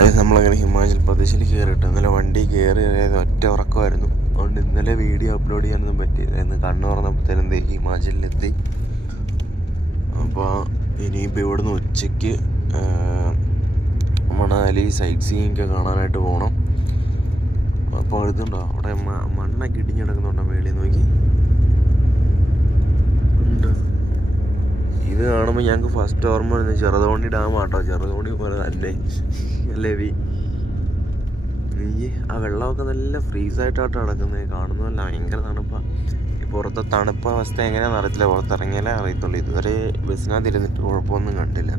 അത് നമ്മളങ്ങനെ ഹിമാചൽ പ്രദേശിൽ കയറിയിട്ട് ഇന്നലെ വണ്ടി കയറി അതായത് ഒറ്റ ഉറക്കമായിരുന്നു. അതുകൊണ്ട് ഇന്നലെ വീഡിയോ അപ്ലോഡ് ചെയ്യാനൊന്നും പറ്റിയില്ല. ഇന്ന് കണ്ണു തുറന്നപ്പോഴത്തേനും ദേ ഹിമാചലിലെത്തി. അപ്പോൾ ഇനിയിപ്പോൾ ഇവിടുന്ന് ഉച്ചയ്ക്ക് മണാലി സൈറ്റ് സീയിങ് ഒക്കെ കാണാനായിട്ട് പോകണം അപ്പോൾ ഇതുണ്ടോ? അവിടെ മണ്ണൊക്കെ ഇടിഞ്ഞ് കിടക്കുന്നുണ്ടോ മേളിൽ നോക്കി? ഇത് കാണുമ്പോൾ ഞങ്ങൾക്ക് ഫസ്റ്റ് ഓർമ്മ വരുന്നത് ചെറുതോണി ഡാം ആട്ടോ. ചെറുതോണി പോലെ അല്ലേ വി ഈ ആ വെള്ളമൊക്കെ നല്ല ഫ്രീസ് ആയിട്ടാട്ടോ കിടക്കുന്നത് കാണുന്നതല്ല ഭയങ്കര തണുപ്പാണ് ഈ പുറത്തെ തണുപ്പ് അവസ്ഥ എങ്ങനെയാണെന്ന് അറിയത്തില്ല. പുറത്തിറങ്ങിയാലേ അറിയത്തുള്ളൂ. ഇതുവരെ ബസ്സിനകത്ത് ഇരുന്നിട്ട് കുഴപ്പമൊന്നും കണ്ടില്ല.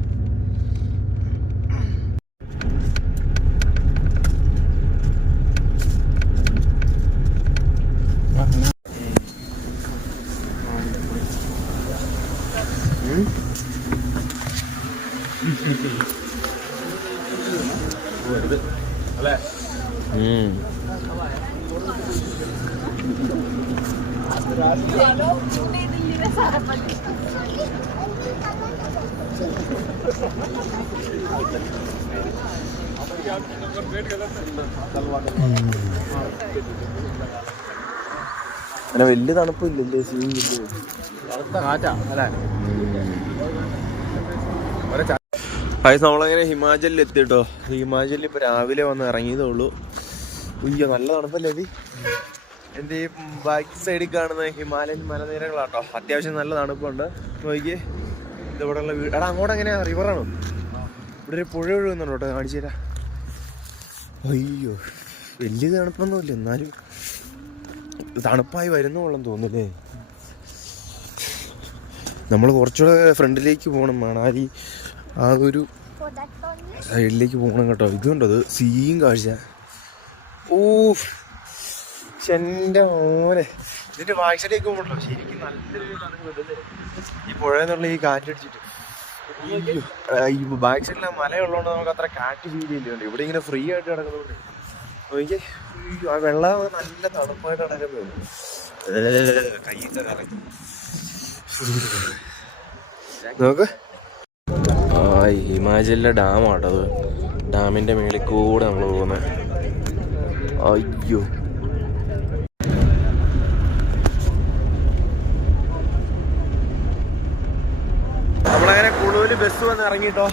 അങ്ങനെ വലിയ തണുപ്പില്ലല്ലേ സീൻ കാറ്റാ അല്ലേ നമ്മളങ്ങനെ ഹിമാചലിൽ എത്തിട്ടോ. ഹിമാചലിൽ ഇപ്പൊ രാവിലെ വന്ന് ഇറങ്ങിയതേ ഉള്ളൂ. ഉയ്യോ നല്ല തണുപ്പല്ലേ എന്റെ ഈ ബാക്ക് സൈഡിൽ കാണുന്ന ഹിമാലയൻ മലനിരകളാട്ടോ. അത്യാവശ്യം നല്ല തണുപ്പുണ്ട്. നോക്കി ഇത് ഉള്ള വീട് എടാ അങ്ങോട്ട് എങ്ങനെയാ? റിവറാണോ ഇവിടെ ഒരു പുഴ ഒഴുകുന്നുണ്ട് കേട്ടോ കാണിച്ചു തരാം. അയ്യോ വലിയ തണുപ്പൊന്നുമില്ല എന്നാലും തണുപ്പായി വരുന്നോളം തോന്നുന്നില്ലേ നമ്മൾ കുറച്ചുകൂടെ ഫ്രണ്ടിലേക്ക് പോകണം മണാലി. ആ ഒരു സൈഡിലേക്ക് പോകണം കേട്ടോ. ഇതുണ്ടോ അത് സീയും കാഴ്ച ഓ എന്റെ മോനെ. ഇതിന്റെ വായിച്ചടിയൊക്കെ പോകണല്ലോ ശരിക്കും നല്ലൊരു? ഈ പുഴയെന്നുള്ള ഈ കാറ്റടിച്ചിട്ട് ബാക്ക് സൈഡിലെ മലയുള്ളതുകൊണ്ട് നമുക്ക് അത്ര കാറ്റ് ഫീൽ ചെയ്യുന്നുണ്ട് ഇവിടെ ഇങ്ങനെ ഫ്രീ ആയിട്ട് കിടക്കുന്നതുകൊണ്ട് നോക്കിയേ ആ വെള്ളം നല്ല തണുപ്പായിട്ട് കിടക്കുന്നത് കയ്യൊക്കെ കറങ്ങി. നോക്ക്. ആ ഹിമാചലിലെ മേളിൽ കൂടെ നമ്മൾ പോകുന്നത് അയ്യോ നമ്മളങ്ങനെ കുളുവിൽ ബസ് വന്ന് ഇറങ്ങിട്ടോ.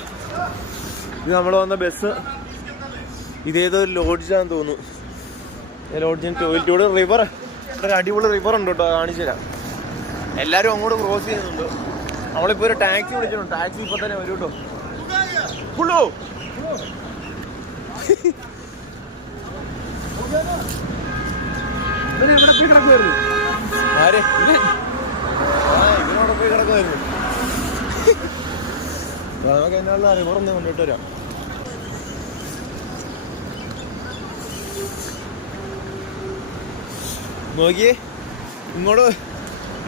ഇത് നമ്മൾ വന്ന ബസ് ഇതേതോ ലോഡ്ജാന്ന് തോന്നുന്നു. ലോഡ്ജിന് ടോയ്ലറ്റോട് റിവർ ഒരു അടിപൊളി റിവർ ഉണ്ട് കേട്ടോ കാണിച്ചു തരാം. എല്ലാവരും അങ്ങോട്ട് ക്രോസ് ചെയ്യുന്നുണ്ട്. നമ്മളിപ്പോ ഒരു ടാക്സി വിളിച്ചിട്ടുണ്ട്. ടാക്സി ഇപ്പൊ തന്നെ വരും കേട്ടോ. പോയി കിടക്കുമായിരുന്നു ആരെ? ഇവനോടെ പോയി കിടക്കുമായിരുന്നു നമുക്ക് എന്നുള്ള റിവർ കൊണ്ടിട്ട് വരാം നോക്കിയേ ഇങ്ങോട്ട്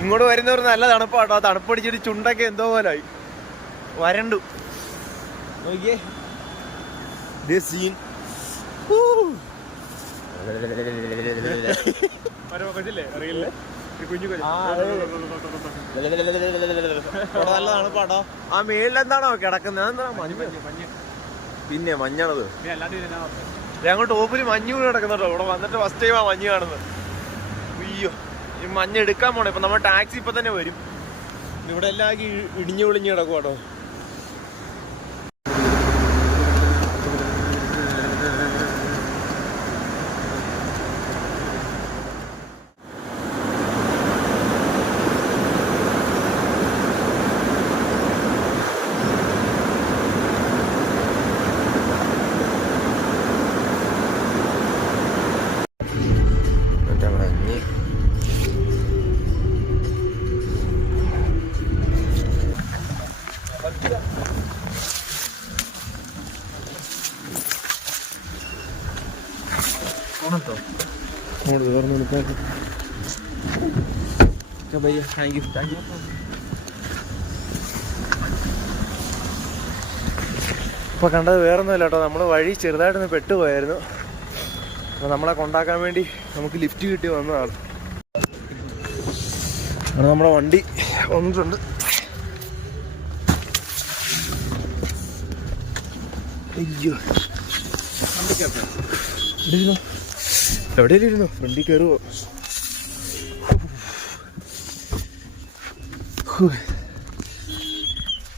ഇങ്ങോട്ട് വരുന്നവർ നല്ല തണുപ്പാട്ടോ ആ തണുപ്പ് അടിച്ചിട്ട് ചുണ്ടൊക്കെ എന്തോ പോലായി വരണ്ടു. നോക്കിയേ. ദേ സീൻ അറിയില്ലേ കുഞ്ഞു ആ, അതെ. ഇവിടെ നല്ല തണുപ്പാട്ടോ ആ മേളിൽ എന്താണോ കിടക്കുന്നത് പിന്നെ മഞ്ഞാണത്. ഞങ്ങൾ ടോപ്പിൽ മഞ്ഞ് വീണ് കിടക്കുന്നുണ്ടോ ഇവിടെ വന്നിട്ട് ഫസ്റ്റ് ടൈം ആ മഞ്ഞ് കാണുന്നത്. അയ്യോ ഈ മഞ്ഞ് എടുക്കാൻ പോണേ. ഇപ്പൊ നമ്മൾ ടാക്സി ഇപ്പൊ തന്നെ വരും. ഇവിടെ എല്ലാം ഇടിഞ്ഞു വിളിഞ്ഞ് കിടക്കും കേട്ടോ. അങ്ങോട്ട് കണ്ടത് ഇപ്പോൾ കണ്ടത് വേറൊന്നുമല്ല കേട്ടോ. നമ്മൾ വഴി ചെറുതായിട്ടൊന്ന് പെട്ടുപോയായിരുന്നു. അപ്പോൾ നമ്മളെ കൊണ്ടാക്കാൻ വേണ്ടി നമുക്ക് ലിഫ്റ്റ് കിട്ടി വന്നതാണ്. നമ്മുടെ വണ്ടി വന്നിട്ടുണ്ട്. അയ്യോ. ഇരുന്നോ എവിടെയെങ്കിലും ഇരുന്നോ ഫ്രണ്ടിൽ കയറുവോ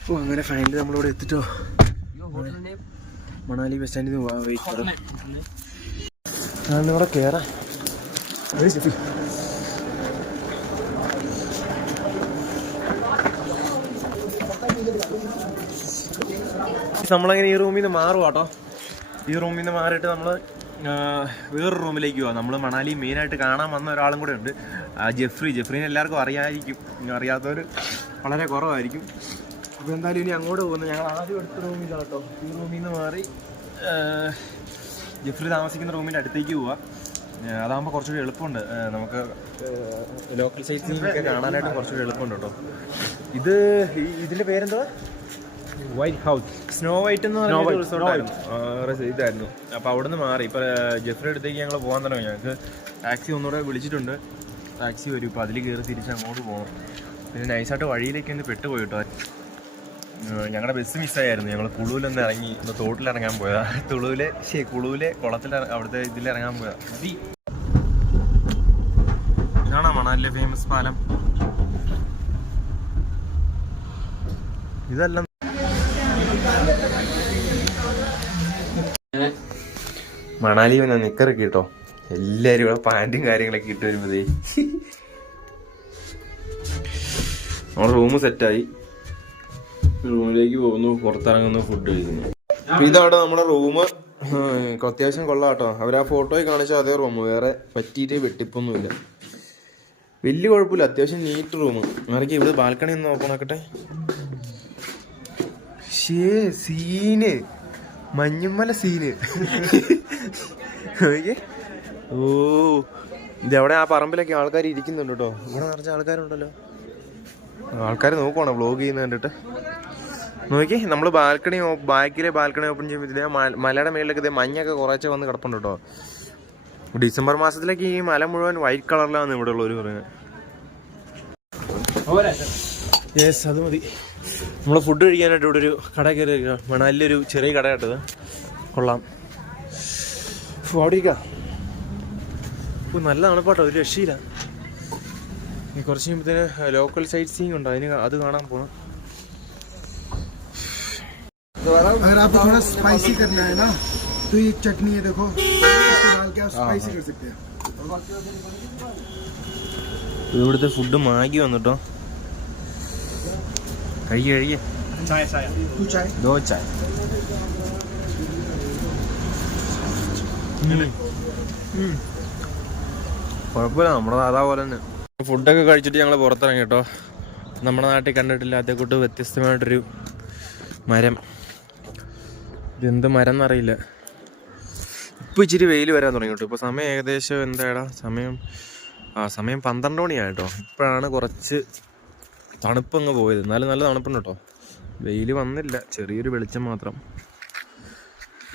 ഓ അങ്ങനെ ഫൈനലി നമ്മളിവിടെ എത്തിട്ടോ. മണാലി ബസ് സ്റ്റാൻഡിൽ നിന്ന് വെയിറ്റ് ഞാൻ ഇവിടെ കയറാം നമ്മളങ്ങനെ ഈ റൂമിൽ നിന്ന് മാറും കേട്ടോ ഈ റൂമിൽ നിന്ന് മാറിയിട്ട് നമ്മൾ വേറൊരു റൂമിലേക്ക് പോവാം. നമ്മൾ മണാലി മെയിനായിട്ട് കാണാൻ വന്ന ഒരാളും കൂടെ ഉണ്ട്. ജെഫ്രി. ജെഫ്രീനെ എല്ലാവർക്കും അറിയാമായിരിക്കും അറിയാത്തവർ വളരെ കുറവായിരിക്കും. അപ്പോൾ എന്തായാലും ഇനി അങ്ങോട്ട് പോകുന്നത് ഞങ്ങൾ ആദ്യം എടുത്ത റൂമിലാണ് കേട്ടോ ഈ റൂമിൽ നിന്ന് മാറി ജെഫ്രി താമസിക്കുന്ന റൂമിന്റെ അടുത്തേക്ക് പോവാം. അതാകുമ്പോൾ കുറച്ചുകൂടി എളുപ്പമുണ്ട്. നമുക്ക് ലോക്കൽ സൈറ്റ്സിനൊക്കെ കാണാനായിട്ട് കുറച്ചുകൂടി എളുപ്പമുണ്ട് കേട്ടോ. ഇത് ഇതിന്റെ പേരെന്താ വൈറ്റ് ഹൗസ് സ്നോ വൈറ്റ് എന്ന് പറഞ്ഞ റിസോർട്ടായിരുന്നു ഇതായിരുന്നു. അപ്പോൾ അവിടുന്ന് മാറി. ഇപ്പോൾ ജെഫ്രി അടുത്തേക്ക് ഞങ്ങൾ പോകാൻ തുടങ്ങി. ഞങ്ങൾക്ക് ടാക്സി ഒന്നുകൂടെ വിളിച്ചിട്ടുണ്ട്. ടാക്സി വരും. ഇപ്പോൾ അതിൽ കയറി തിരിച്ച് അങ്ങോട്ട് പോകണം പിന്നെ നൈസായിട്ട് വഴിയിലേക്ക് ഒന്ന് പെട്ടുപോയി കേട്ടോ ഞങ്ങളുടെ ബസ് മിസ്സായിരുന്നു ഞങ്ങൾ കുളുവിലൊന്ന് ഇറങ്ങി. ഒന്ന് തോട്ടിലിറങ്ങാൻ പോയതാ. തുളുവിലെ ശരി കുളുവിലെ കുളത്തിൽ അവിടുത്തെ ഇതിലിറങ്ങാൻ പോയതാ. മതി ഇതാണോ മണാലിലെ ഫേമസ് പാലം? ഇതെല്ലാം മണാലി പിന്നെ നിക്കറൊക്കെ കിട്ടോ എല്ലാരും ഇവിടെ പാന്റും കാര്യങ്ങളൊക്കെ ഇട്ട് വരുമ്പോഴേ. നമ്മുടെ റൂം സെറ്റായി. റൂമിലേക്ക് പോകുന്നു പുറത്തിറങ്ങുന്നു ഫുഡ് കഴിക്കുന്നു. ഇതാണ് നമ്മുടെ റൂം. അത്യാവശ്യം കൊള്ളാം കേട്ടോ അവർ ആ ഫോട്ടോയിൽ കാണിച്ച അതേ റൂം. വേറെ പറ്റിയിട്ട് വെട്ടിപ്പൊന്നുമില്ല. വലിയ കുഴപ്പമില്ല. അത്യാവശ്യം നീറ്റ് റൂം. മാറിക്ക് ഇവിടെ ബാൽക്കണി ഒന്ന് ഓപ്പൺ ആക്കട്ടെ? ഷേ സീന്. മഞ്ഞുമല സീന്. ഓ ഇതെവിടെ ആ പറമ്പിലൊക്കെ ആൾക്കാർ ഇരിക്കുന്നുണ്ട് കേട്ടോ ഇവിടെ നിറച്ച ആൾക്കാരുണ്ടല്ലോ. ആൾക്കാർ നോക്കുവാണോ? വ്ലോഗ് ചെയ്യുന്ന കണ്ടിട്ട്. നോക്കി നമ്മൾ ബാൽക്കണി ബാക്കിലെ ബാൽക്കണി ഓപ്പൺ ചെയ്യുമ്പോൾ മലയുടെ മേളിലൊക്കെ ഇതേ മഞ്ഞൊക്കെ കുറച്ച് വന്ന് കിടപ്പുണ്ട് കേട്ടോ ഡിസംബർ മാസത്തിലേക്ക് ഈ മല മുഴുവൻ വൈറ്റ് കളറിലാണ് ഇവിടെ ഉള്ളവർ പറയുന്നത് യെസ് അത് മതി. നമ്മൾ ഫുഡ് കഴിക്കാനായിട്ട് ഇവിടെ ഒരു കട കയറി മണാലിലൊരു ചെറിയ കട കേട്ടത് കൊള്ളാം ഫു, അവിടെ ഇരിക്കാം ഓ നല്ല തണുപ്പാട്ടോ ഒരു രക്ഷയില്ല ഇനി കുറച്ച് കഴിയുമ്പോഴത്തേന് ലോക്കൽ സൈറ്റ് സീയിങ് ഉണ്ട് അതിന് അത് കാണാൻ പോകണം अगर आपको थोड़ा स्पाइसी करना है ना तो ये चटनी है देखो इसको डाल के आप स्पाइसी कर सकते हैं ഇവിടുത്തെ ഫുഡ് മാഗി വന്നിട്ടോ കഴിയ കഴിയ. ചായ ചായ. ചായ? ദോ ചായ. കുഴപ്പമില്ല നമ്മുടെ നാടാ പോലെ തന്നെ. ഫുഡൊക്കെ കഴിച്ചിട്ട് ഞങ്ങൾ പുറത്തിറങ്ങി കേട്ടോ. നമ്മുടെ നാട്ടിൽ കണ്ടിട്ടില്ലാത്ത കൂട്ട് വ്യത്യസ്തമായിട്ടൊരു മരം. ഇതെന്ത് മരം എന്നറിയില്ല ഇപ്പൊ ഇച്ചിരി വെയിൽ വരാൻ തുടങ്ങി കേട്ടോ. ഇപ്പോൾ സമയം ഏകദേശം എന്താടാ? സമയം ആ സമയം പന്ത്രണ്ട് മണിയാണ് കേട്ടോ. ഇപ്പോഴാണ് കുറച്ച് തണുപ്പങ്ങ് പോയത്. എന്നാലും നല്ല തണുപ്പുണ്ട് കേട്ടോ. വെയിൽ വന്നില്ല. ചെറിയൊരു വെളിച്ചം മാത്രം.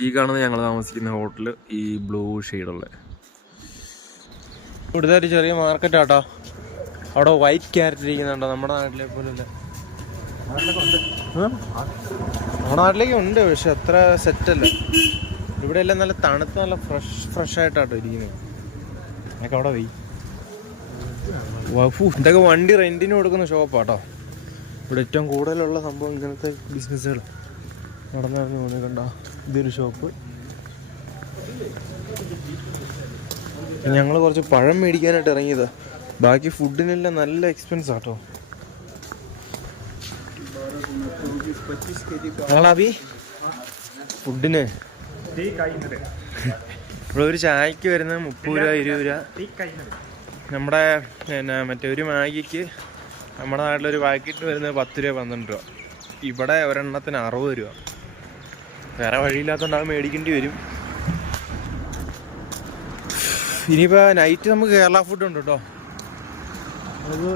ഈ കാണുന്ന ഞങ്ങൾ താമസിക്കുന്ന ഹോട്ടൽ ഈ ബ്ലൂ ഷെയ്ഡുള്ള. ഇവിടുത്തെ ഒരു ചെറിയ മാർക്കറ്റ് ആട്ടോ അവിടെ വൈറ്റ് ക്യാരറ്റ് ഇരിക്കുന്നുണ്ടോ. നമ്മുടെ നാട്ടിലെ പോലും ആ? നമ്മുടെ നാട്ടിലേക്ക് ഉണ്ട് പക്ഷെ അത്ര സെറ്റല്ല ഇവിടെ എല്ലാം നല്ല തണുത്ത് നല്ല ഫ്രഷ് ഫ്രഷ് ആയിട്ടാട്ടോ ഇരിക്കുന്നത്. അതൊക്കെ അവിടെ വഫു ഇതൊക്കെ വണ്ടി റെന്റിന് കൊടുക്കുന്ന ഷോപ്പാട്ടോ. ഇവിടെ ഏറ്റവും കൂടുതലുള്ള സംഭവം ഇങ്ങനത്തെ ബിസിനസ്സുകൾ നടന്നറിഞ്ഞു പോകുന്നത് കണ്ട? ഇതൊരു ഷോപ്പ്. ഞങ്ങൾ കുറച്ച് പഴം മേടിക്കാനായിട്ട് ഇറങ്ങിയത്. ബാക്കി ഫുഡിനെല്ലാം നല്ല എക്സ്പെൻസ് ആട്ടോ. ഞങ്ങളാബി ഫുഡിന് ഇവിടെ ഒരു ചായക്ക് വരുന്നത് മുപ്പത് രൂപ ഇരുപത് രൂപ. നമ്മുടെ പിന്നെ മറ്റേ ഒരു മാഗിക്ക് നമ്മുടെ നാട്ടിലൊരു പാക്കറ്റ് വരുന്നത് പത്ത് രൂപ പന്ത്രണ്ട് രൂപ. ഇവിടെ ഒരെണ്ണത്തിന് അറുപത് രൂപ. വേറെ വഴിയില്ലാത്തതുകൊണ്ട് മേടിക്കേണ്ടി വരും. ഇനിയിപ്പോൾ നൈറ്റ് നമുക്ക് കേരള ഫുഡ് ഉണ്ട് കേട്ടോ. അത്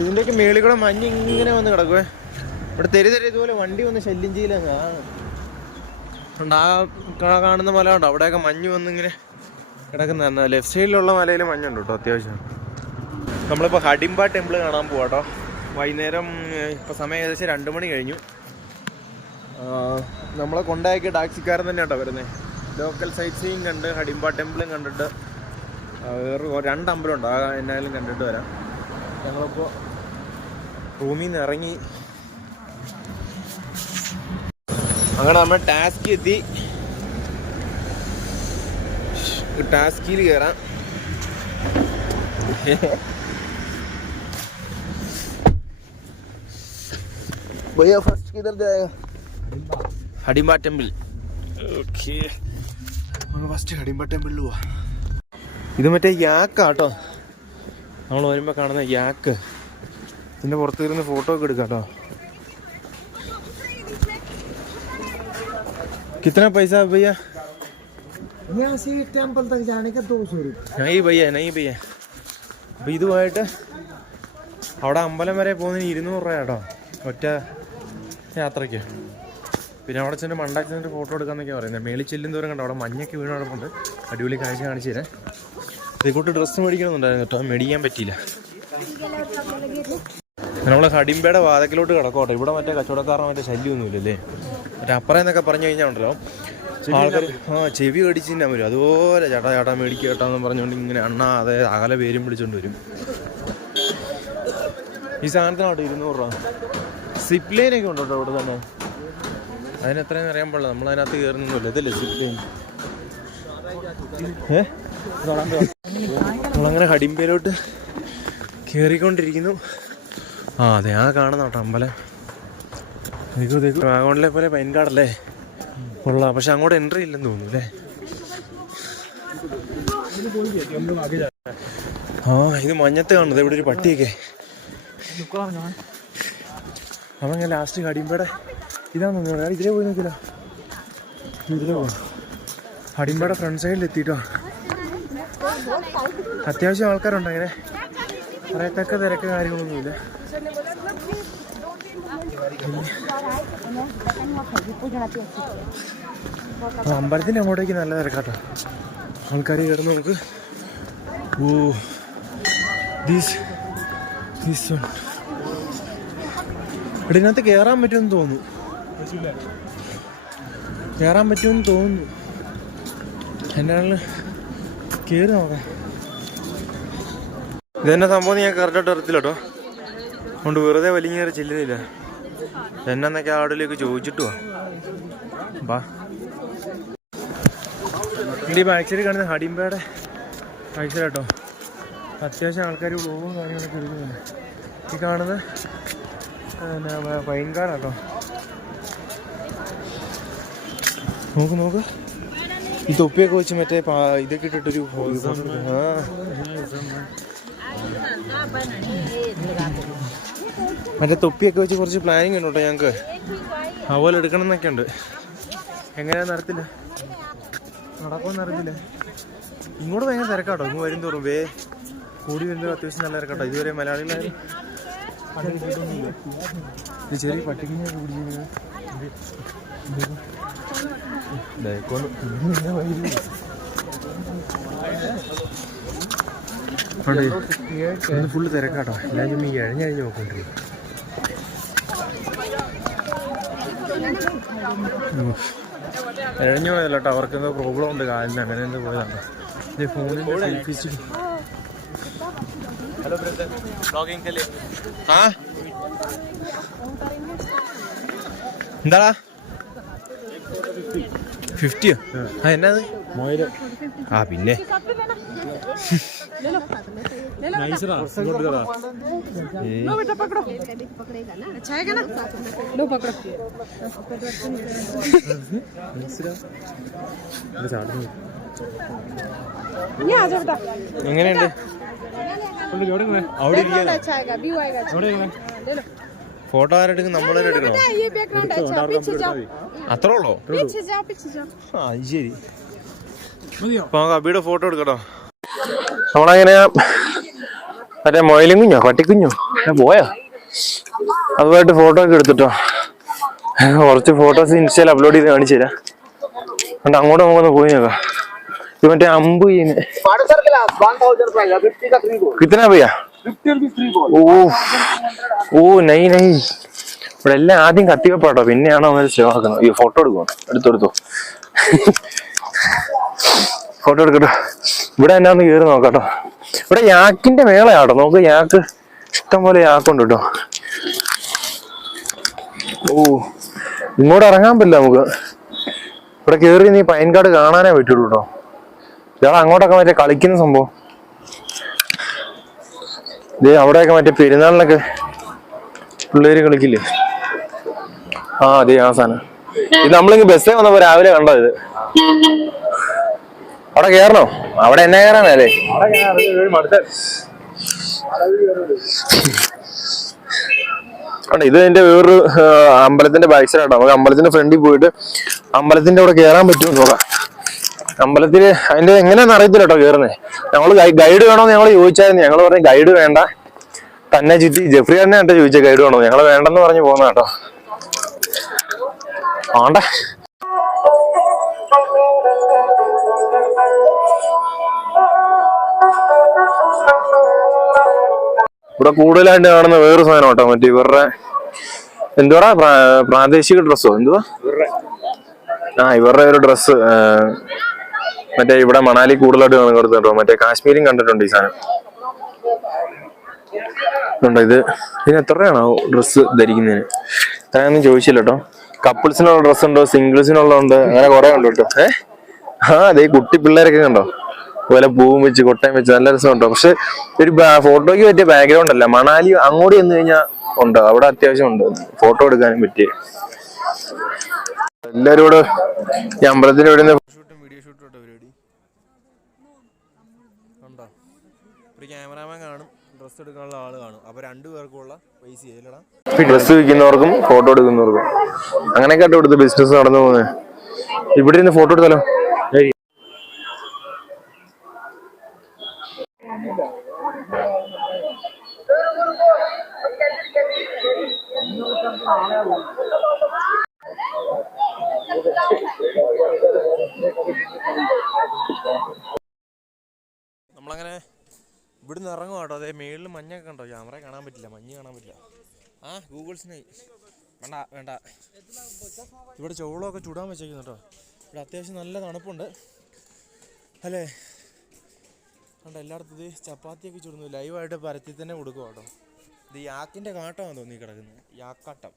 ഇതിന്റെയൊക്കെ മേളിൽ കൂടെ മഞ്ഞ് ഇങ്ങനെ വന്ന് കിടക്കുവേ. ഇവിടെ തെരു തെരു ഇതുപോലെ വണ്ടി വന്ന് ശല്യം ചെയ്യില്ല ആ കാണുന്ന മല ഉണ്ടോ അവിടെയൊക്കെ മഞ്ഞ് വന്ന് ഇങ്ങനെ കിടക്കുന്ന ലെഫ്റ്റ് സൈഡിലുള്ള മലയിൽ മഞ്ഞുണ്ട് കേട്ടോ അത്യാവശ്യം. നമ്മളിപ്പോൾ ഹഡിംബ ടെമ്പിൾ കാണാൻ പോവാ കേട്ടോ വൈകുന്നേരം ഇപ്പോൾ ഇപ്പൊ സമയം ഏകദേശം രണ്ട് മണി കഴിഞ്ഞു. നമ്മളെ കൊണ്ടാക്കിയ ടാക്സിക്കാരൻ തന്നെ കേട്ടോ വരുന്നത് ലോക്കൽ സൈറ്റ് സീയും കണ്ട് ഹഡിംബ ടെമ്പിളും കണ്ടിട്ട് വേറെ രണ്ട് അമ്പലമുണ്ട് ആ എന്നാലും കണ്ടിട്ട് വരാം. ഞങ്ങളിപ്പോൾ റൂമിൽ നിന്ന് ഇറങ്ങി. അങ്ങനെ നമ്മൾ ടാസ്കി എത്തി. ടാസ്കിയിൽ കയറാം भैया फर्स्ट किधर जाएगा ഹഡിംബ ടെമ്പിൾ ഓക്കെ നമുക്ക് ഫസ്റ്റ് ഹഡിംബ ടെമ്പിളിൽ പോവാ ഇത് മറ്റേ യാക്കാട്ടോ നമ്മൾ വരുമ്പോൾ കാണുന്ന യാക്ക് ഇതിൻ്റെ പുറത്ത് ഇരുന്ന് ഫോട്ടോ ഒക്കെ എടുക്കാം കേട്ടോ कितना पैसा है भैया यहाँ से टेम्पल तक जाने का दो सौ रुपये नहीं भैया नहीं भैया അപ്പോൾ ഇതുമായിട്ട് അവിടെ അമ്പലം വരെ പോകുന്നതിന് ഇരുന്നൂറ് രൂപ കേട്ടോ ഒറ്റ യാത്രയ്ക്ക് പിന്നെ അവിടെ ചെന്ന് മണ്ടാച്ചതിൻ്റെ ഫോട്ടോ എടുക്കാന്നൊക്കെ പറയുന്നത് മേളിൽ ചെല്ലും ദൂരം കണ്ടോ അവിടെ മഞ്ഞൊക്കെ വീണ് കിടപ്പുണ്ട് അടിപൊളി കാഴ്ച കാണിച്ചു തരാം ഇതേക്കൂട്ട് ഡ്രസ്സ് മേടിക്കണമെന്നുണ്ടായിരുന്നു കേട്ടോ മേടിക്കാൻ പറ്റിയില്ല നമ്മളെ ഹഡിമ്പയുടെ വാതക്കിലോട്ട് കിടക്കോട്ടെ ഇവിടെ മറ്റേ കച്ചവടക്കാരൻ മറ്റേ ശല്യമൊന്നുമില്ലല്ലേ മറ്റേ അപ്പറ എന്നൊക്കെ പറഞ്ഞു കഴിഞ്ഞാൽ ഉണ്ടല്ലോ ആൾക്കാർ ആ ചെവി കടിച്ച് തന്നെ വരും. അതുപോലെ ചേട്ടാ ചേട്ടാ മേടിക്കുക ചേട്ടാന്ന് പറഞ്ഞുകൊണ്ട് ഇങ്ങനെ അണ്ണാ അതെ അകലെ പേരും പിടിച്ചോണ്ട് വരും. ഈ സാധനത്തിനോട്ട് ഇരുന്നൂറ് രൂപ. സിപ്പ് ഒക്കെ ഉണ്ടോ ഇവിടെ തന്നെ? അതിനെത്രയെന്ന് അറിയാൻ പാടില്ല. നമ്മൾ അതിനകത്ത് കയറുന്നില്ല ഇതല്ലേ സിപ്പ് ലൈൻ നമ്മളങ്ങനെ ഹടിമ്പയിലോട്ട് കയറിക്കൊണ്ടിരിക്കുന്നു ആ അതെ ആ കാണുന്നോട്ടോ അമ്പലം. അമ്പലം പോലെ പൈൻകാടല്ലേ? കൊള്ളാം. പക്ഷെ അങ്ങോട്ട് എൻട്രി ഇല്ലെന്ന് തോന്നുന്നു അല്ലേ? ആ ഇത് മഞ്ഞത്ത് കാണുന്നത്. ഇവിടെ ഒരു പട്ടിയൊക്കെ. അവങ്ങനെ ലാസ്റ്റ് കടിമ്പയുടെ ഇതാണ് തോന്നുന്നു. ഇതിലേ പോയി നോക്കില്ല ഇതിലേ പോകണം അടിമ്പയുടെ ഫ്രണ്ട് സൈഡിൽ എത്തിയിട്ടോ. അത്യാവശ്യം ആൾക്കാരുണ്ട് അങ്ങനെ. പറയത്തക്ക തിരക്ക് കാര്യങ്ങളൊന്നുമില്ല. അമ്പലത്തിന്റെ അങ്ങോട്ടേക്ക് നല്ല തിരക്കാട്ടോ. ആൾക്കാർ കയറുന്ന നമുക്ക് ഓ ദീസ് ദീസ് വൺ ഇവിടെ ഇതിനകത്ത് കയറാൻ പറ്റുമെന്ന് തോന്നുന്നു. കയറാൻ പറ്റുമെന്ന് തോന്നുന്നു. എന്നാണ് കയറി നോക്കാം. ഇതെന്നെ സംഭവം? ഞാൻ കറക്റ്റായിട്ട് അറിയത്തില്ല കേട്ടോ അതുകൊണ്ട് വെറുതെ വലിഞ്ഞേറി ചെല്ലുന്നില്ല. എന്നൊക്കെ ആടിലേക്ക് ചോദിച്ചിട്ട് വാ. ബാ. എന്റെ ഈ കാണുന്ന ഹഡിമ്പയുടെ ബാക്ക് സൈഡ് കേട്ടോ അത്യാവശ്യം ആൾക്കാർ പോകും കാര്യങ്ങളൊക്കെ എടുക്കുന്നുണ്ട് ഈ കാണുന്നത് പിന്നെ പൈൻകാടാട്ടോ നോക്ക് നോക്ക്. ഈ തൊപ്പിയൊക്കെ വെച്ച് മറ്റേ ഇതൊക്കെ ഇട്ടിട്ടൊരു ആ. മറ്റേ തൊപ്പിയൊക്കെ വെച്ച് കുറച്ച് പ്ലാനിങ് ഉണ്ട് കേട്ടോ ഞങ്ങൾക്ക് അതുപോലെ എടുക്കണം എന്നൊക്കെ ഉണ്ട് എങ്ങനെയാ അറിയത്തില്ല നടക്കുമെന്ന് അറിയത്തില്ല ഇങ്ങോട്ട് ഭയങ്കര തിരക്കാട്ടോ ഇങ്ങ് വരും തോറും വേ കൂടി വരുന്നത് അത്യാവശ്യം നല്ല തിരക്കാട്ടോ ഇതുവരെ മലയാളികളായാലും ചെറിയ പട്ടിക്കുഞ്ഞൊക്കെ കൂടി ഫുള്ള് തിരക്കാട്ടോ ഞാൻ ഈ ഇഴഞ്ഞഴിഞ്ഞ് നോക്കൊണ്ടിരിക്കും ഇഴഞ്ഞു പോയല്ലോ കേട്ടോ അവർക്ക് എന്തോ പ്രോബ്ലം ഉണ്ട് കാലിന് അങ്ങനെ എന്തോ പോയതാണ്. ഇത് ഫോണിന്റെ സെൽഫി സ്റ്റിക്ക് എന്താടാ? ഫിഫ്റ്റിയോ ആ എന്നാ ആ പിന്നെ. ഏയ്. എങ്ങനെയുണ്ട് അവിടെ ഇരിക്കാനോ अच्छा आएगा व्यू आएगा अच्छा। ഫോട്ടോ ആരെടുക്കും നമ്മൾ തന്നെ എടുക്കണോ ये बैकग्राउंड अच्छा पीछे जाओ അത്രേ ഉള്ളോ पीछे जाओ पीछे जाओ ആ അത് ശരി അപ്പൊ നമുക്ക് അബിയുടെ ഫോട്ടോ എടുക്കട്ടോ നമ്മളങ്ങനെ മറ്റേ മൊയിലും കുഞ്ഞോ? പട്ടിക്കുഞ്ഞോ പോയോ? അതുമായിട്ട് ഫോട്ടോ ഒക്കെ എടുത്തിട്ടോ. കുറച്ച് ഫോട്ടോസ് ഇൻസ്റ്റയിൽ അപ്ലോഡ് ചെയ്ത് കാണിച്ചു തരാം. എന്നിട്ട് അങ്ങോട്ട് നമുക്കൊന്ന് പോയി നോക്കാം. ഇത് മറ്റേ അമ്പ് ചെയ്യുന്ന പയ്യാ? ഓ ഓ നൈ നൈ. ഇവിടെ എല്ലാം ആദ്യം കത്തിവെപ്പാട്ടോ പിന്നെയാണോ ഒന്ന് സ്ലോ ആക്കുന്നത്. ഈ ഫോട്ടോ എടുക്കണം എടുത്തെടുത്തു ഫോട്ടോ എടുക്കട്ടെ. ഇവിടെ എന്നാന്ന് കയറി നോക്കാട്ടോ. ഇവിടെ യാക്കിന്റെ മേളയാട്ടോ. നോക്ക് യാക്ക് ഇഷ്ടം പോലെ യാക്കുണ്ട് കേട്ടോ. ഓ ഇങ്ങോട്ട് ഇറങ്ങാൻ പറ്റില്ല നമുക്ക്. ഇവിടെ കയറി നീ പൈൻകാട് കാണാനേ പറ്റുള്ളൂ കേട്ടോ. ഇയാൾ അങ്ങോട്ടൊക്കെ മറ്റേ കളിക്കുന്ന സംഭവം. ഇതേ അവിടെയൊക്കെ മറ്റേ പെരുന്നാളിനൊക്കെ പിള്ളേര് കളിക്കില്ലേ? ആ അതെ ആ സാധനം. ഇത് നമ്മളിങ്ങ് ബസ്സേ വന്നപ്പോ രാവിലെ കണ്ടോ ഇത്. അവിടെ കേറണോ? അവിടെ എന്നെ കയറാനല്ലേ ഇത് എന്റെ വേറൊരു അമ്പലത്തിന്റെ ബാക്ക് സൈഡ് നമുക്ക് അമ്പലത്തിന്റെ ഫ്രണ്ടിൽ പോയിട്ട് അമ്പലത്തിന്റെ അവിടെ കേറാൻ പറ്റുമോ നോക്കാം. അമ്പലത്തിൽ അതിന്റെ എങ്ങനെയാന്ന് അറിയത്തില്ല കേട്ടോ കേറുന്നേ. ഞങ്ങൾ ഗൈഡ് വേണോന്ന് ഞങ്ങൾ ചോദിച്ചായിരുന്നു. ഞങ്ങൾ പറഞ്ഞു ഗൈഡ് വേണ്ട. തന്നെ ചുറ്റി ജെഫ്രി തന്നെ കേട്ടോ ചോദിച്ച ഗൈഡ് വേണോ ഞങ്ങൾ വേണ്ടെന്ന് പറഞ്ഞു പോകുന്ന കേട്ടോ. ആണ്ടേ. ഇവിടെ കൂടുതലായിട്ട് കാണുന്ന വേറൊരു സാധനം കേട്ടോ മറ്റേ ഇവരുടെ എന്തുവാ പ്രാദേശിക ഡ്രസ്സോ? എന്തുവാ? ആ ഇവരുടെ ഒരു ഡ്രസ്സ് മറ്റേ ഇവിടെ മണാലി കൂടുതലായിട്ട് കാണുന്ന കൊടുത്തിട്ടോ മറ്റേ കാശ്മീരും കണ്ടിട്ടുണ്ട് ഈ സാധനം. ഇത്? ഇതിന് എത്ര രൂപയാണോ ഡ്രസ്സ് ധരിക്കുന്നതിന്? ഇത്രയൊന്നും ചോദിച്ചില്ല കേട്ടോ. കപ്പിൾസിനുള്ള ഡ്രസ്സ് ഉണ്ടോ സിംഗിൾസിനുള്ള ഉണ്ട് അങ്ങനെ കുറെ ഉണ്ട് കേട്ടോ. ഏഹ് ആ അതെ കുട്ടി പിള്ളേരൊക്കെ കണ്ടോ? അതുപോലെ പൂവും വെച്ച് കൊട്ടയും വെച്ച് നല്ല രസമുണ്ടോ. പക്ഷെ ഒരു ഫോട്ടോയ്ക്ക് പറ്റിയ ബാക്ക്ഗ്രൗണ്ട് അല്ല. മണാലി അങ്ങോട്ട് ചെന്ന് കഴിഞ്ഞാൽ ഉണ്ട്. അവിടെ അത്യാവശ്യം ഉണ്ട്. ഫോട്ടോ എടുക്കാനും പറ്റിയ. എല്ലാരും കൂടെ ഈ അമ്പലത്തിന്റെ ഇവിടെ ഷൂട്ടും വീഡിയോ ഷൂട്ടും പരിപാടി? ഉണ്ടോ? ഒരു ക്യാമറാമാൻ കാണും ഡ്രസ്സ് എടുക്കാനുള്ള ആൾ കാണും. അപ്പൊ രണ്ടു പേർക്കുള്ള പൈസ ചെയ്യലടാ ഡ്രസ്സ് വിൽക്കുന്നവർക്കും ഫോട്ടോ എടുക്കുന്നവർക്കും. അങ്ങനെയൊക്കെ ആട്ടോ ഇവിടുത്തെ ബിസിനസ് നടന്നു പോകുന്നത്. ഇവിടെ ഇരുന്ന് ഫോട്ടോ എടുത്താലോ? നമ്മളങ്ങനെ ഇവിടുന്ന് ഇറങ്ങും കേട്ടോ. അതേ മേളിൽ മഞ്ഞൊക്കെ കണ്ടോ ക്യാമറ കാണാൻ പറ്റില്ല. മഞ്ഞ് കാണാൻ പറ്റില്ല. ആ ഗൂഗിൾ വേണ്ട വേണ്ട. ഇവിടെ ചോളമൊക്കെ ചുടാൻ വെച്ചേക്കുന്നു കേട്ടോ. ഇവിടെ അത്യാവശ്യം നല്ല തണുപ്പുണ്ട്. അല്ലേ? കണ്ടോ എല്ലായിടത്തും ഇത് ചപ്പാത്തിയൊക്കെ ചുടുന്നു. ലൈവായിട്ട് പരത്തി തന്നെ കൊടുക്കുക കേട്ടോ. ഇത് യാക്കിന്റെ കാട്ടമാണ് തോന്നി കിടക്കുന്നത് യാക്കാട്ടം.